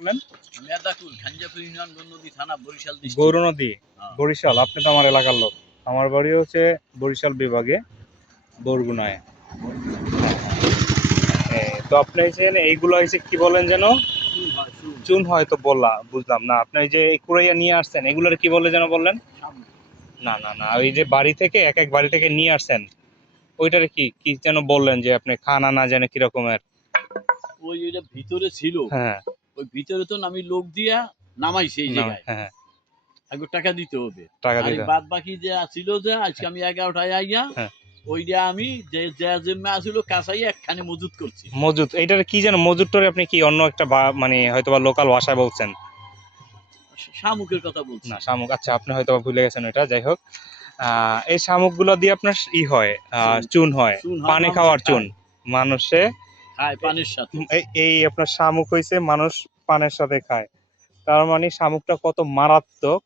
বললেন? মেদাকুল খানজাপুর ইউনিয়ন গৌরনদী থানা বরিশাল ডিস্ট্রিক্ট। গৌরনদী, বরিশাল। আপনি তো আমার এলাকার লোক। আমার বাড়ি হচ্ছে বরিশাল বিভাগে, বরগুনায়। তো আপনি হচ্ছেন এইগুলো হচ্ছে কি বলেন যেন? চুন হয়তো বুঝলাম না। আপনি যে কুড়াইয়া নিয়ে আসছেন এগুলোর কি বলে যেন বললেন? না না না, ওই যে বাড়ি থেকে এক এক বাড়ি থেকে নিয়ে আসছেন ওইটারে কি কি যেন বললেন যে আপনি খানা না জানে কি রকমের? ওই এটা ভিতরে ছিল, হ্যাঁ ওই ভিতরে তো আমি লোক দিয়া নামাইছি এই জায়গায়। হ্যাঁ, আগে টাকা দিতে হবে। টাকা আর দিতে। বাদ বাকি যে ছিল যে আজকে আমি 11টায় আইয়া হ্যাঁ, ওইটা আমি যে জিম্মা আছিল কাঁচাই একখানে মজুত করছি। মজুদ, এইটার কি যেন মজুদটারে আপনি কি অন্য একটা মানে হয়তো বা লোকাল ভাষায় বলছেন? শামুকের কথা বলছি। না শামুক, আচ্ছা আপনি হয়তো ভুলে গেছেন ওইটা। যাই হোক, এই শামুকগুলো দিয়ে আপনার হয় চুন হয়, পানি খাওয়ার চুন। মানুষে খায় পানির সাথে। এই আপনার শামুক হইছে মানুষ পানের সাথে খায়। তার মানে শামুকটা কত মারাত্মক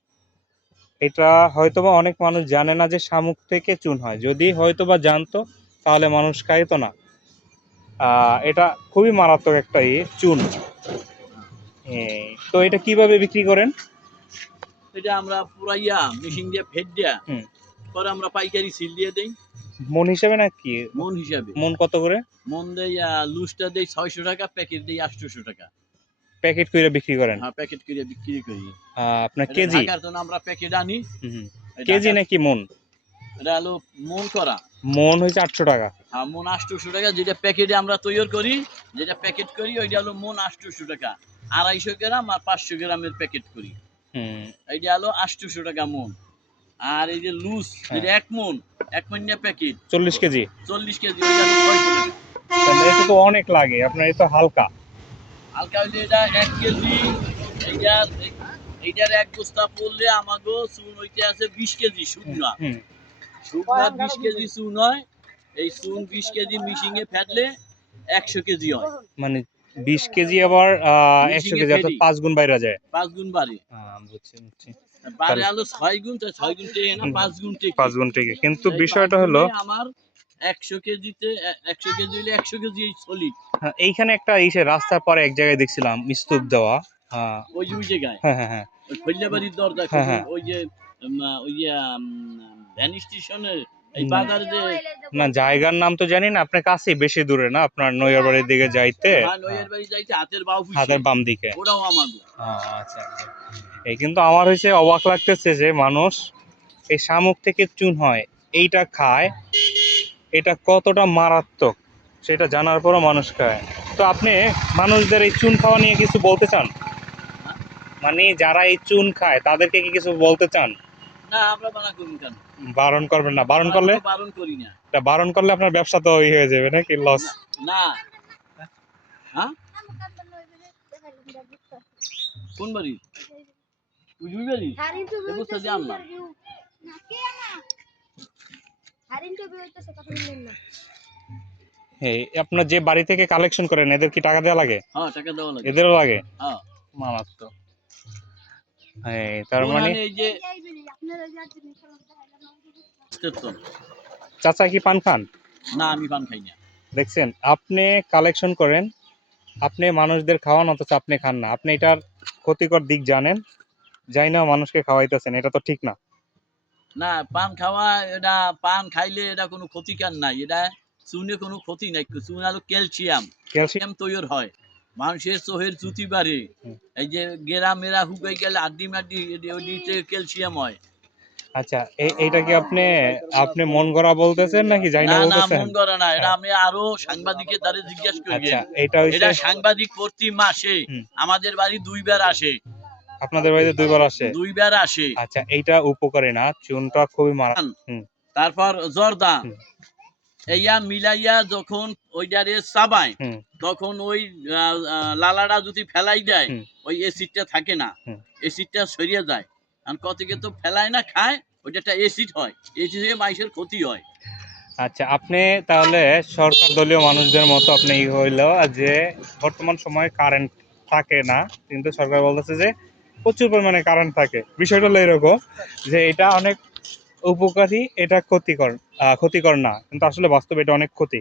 এটা হয়তোবা অনেক মানুষ জানে না যে শামুক থেকে চুন হয়। যদি হয়তোবা জানতো তাহলে মানুষ খাইতো না। এটা খুবই মারাত্মক একটা চুন। তো এটা কিভাবে বিক্রি করেন? এটা আমরা পুরাইয়া মেশিন দিয়ে ফেট দিয়া পরে আমরা পাইকারি সিল দিয়ে দেই। মন হিসাবে নাকি? মন হিসাবে। মন কত করে? মন দেই লুজটা দেই 600 টাকা, প্যাকেট দেই 800 টাকা। প্যাকেট করে বিক্রি করেন? হ্যাঁ, প্যাকেট করে বিক্রি করি। আপনার কেজি? ঢাকার জন্য আমরা প্যাকেট আনি। কেজি নাকি মন? এটা হলো মন করা। মন হইছে 800 টাকা। হ্যাঁ, মন 800 টাকা। যেটা প্যাকেটে আমরা তৈরি করি, যেটা প্যাকেট করি ওইটা হলো মন 800 টাকা। 250 গ্রাম আর 500 গ্রামের প্যাকেট করি। এইটা হলো 800 টাকা মন। আর এই যে লুজ যেটা 1 মন, 1 মনের প্যাকেট 40 কেজি। 40 কেজি ওইটা হলো 600 টাকা। তাহলে এটা তো অনেক লাগে, আপনার এটা হালকা। হালকা হইলে এটা 1 কেজি, এইটার 1 বস্তা পড়লে আমাগো চুন হইতে আছে 20 কেজি শুকনা। শুকনা 20 কেজি চুন হয়। এই চুন 20 কেজি মিশিংয়ে ফেটলে 100 কেজি হয়। মানে 20 কেজি আবার 100 কেজি, অর্থাৎ 5 গুণ বাইরে যায়। 5 গুণ বাড়ে। বুঝছি। বাড়ে হলো 6 গুণ, তো 6 গুণ টেকে না 5 গুণ টেকে। 5 গুণ টেকে। কিন্তু বিষয়টা হলো আমার 100 কেজিতে 100 কেজি হইলে 100 কেজি সলিড। এইখানে একটা রাস্তার পরে এক জায়গায় দেখছিলাম স্তূপ দেওয়া। ওই জায়গায়। হ্যাঁ। ওই খৈল্যাবাড়ির দরজা, ওই যে ভ্যান স্টেশনের এই বাজারে যে। না জায়গার নাম তো জানি না, আপনার কাছে বেশি দূরে না, আপনার নৈয়ার বাড়ির দিকে যাইতে। নৈয়ার বাড়ি যাইতে হাতের বাম দিকে। ওটাও আমাগো। আচ্ছা। এই কিন্তু আমার হয়েছে অবাক লাগতেছে যে মানুষ এই শামুক থেকে চুন হয় এইটা খায়, এটা কতটা মারাত্মক সেটা জানার পরও মানুষ খায়। তো আপনি মানুষদের এই চুন খাওয়া নিয়ে কিছু বলতে চান? মানে যারা এই চুন খায় তাদেরকে কি কিছু বলতে চান? না, আমরা মানা করুন কেন? বারণ করবেন না? বারণ করলে? বারণ করি না। বারণ করলে আপনার ব্যবসা তো ওই হয়ে যাবে নাকি, লস? না। হ্যাঁ, কোন বাড়ি? উজুই বাড়ি? এবছর যে আনলাম। আপনার যে বাড়ি থেকে কালেকশন করেন এদের কি টাকা দেওয়া লাগে? হ্যাঁ, টাকা দেওয়া লাগে। এদেরও লাগে? হ্যাঁ, মারাত্মক। তার মানে এই যে চাচা কি পান খান? না, আমি পান খাই না। দেখছেন, আপনি কালেকশন করেন, আপনি মানুষদের খাওয়ান, অথচ আপনি খান না। আপনি এটার ক্ষতিকর দিক জানেন, যাই না মানুষকে খাওয়াইতেছেন, এটা তো ঠিক না। না, পান খাওয়া, এটা পান খাইলে এটা কোনো ক্ষতিকার নাই। এটা চুনে কোনো ক্ষতি নাই। চুন হলো ক্যালসিয়াম তৈরি হয়। মানুষের চোখের জ্যোতি বাড়ে। এই যে গেরা মেরা হুকাই গেলে আড্ডি মাড্ডি ক্যালসিয়াম হয়। আচ্ছা, এইটা কি আপনি মন গড়া বলতেছেন নাকি যাই না বলতেছেন? না, মন গড়া না। এটা আমি আরো সাংবাদিকের দ্বারা জিজ্ঞেস করি। আচ্ছা, এটা সাংবাদিক প্রতি মাসে আমাদের বাড়ি 2 বার আসে। আপনাদের বাড়িতে 2 বার আসে? 2 বার আসে। আচ্ছা, এইটা উপকারী না, চুনটা খুবই মারাত্মক। তারপর জর্দা এইয়া মিলাইয়া যখন ওইটারে চাবায়, তখন ওই লালাটা যদি ফেলাই দেয় ওই এসিডটা থাকে না, এসিডটা সরিয়ে যায়। আর কতকে তো ফেলায় না, খায়, ওইটা একটা এসিড হয়, এসিড হয়ে মানুষের ক্ষতি হয়। আচ্ছা, আপনি তাহলে সরকার দলীয় মানুষদের মতো আপনি হইলো যে বর্তমান সময়ে কারেন্ট থাকে না, কিন্তু সরকার বলতেছে যে প্রচুর পরিমাণে কারেন্ট থাকে। বিষয়টা হলো এরকম যে এটা অনেক উপকারী, এটা ক্ষতিকর না, কিন্তু আসলে বাস্তবে এটা অনেক ক্ষতি।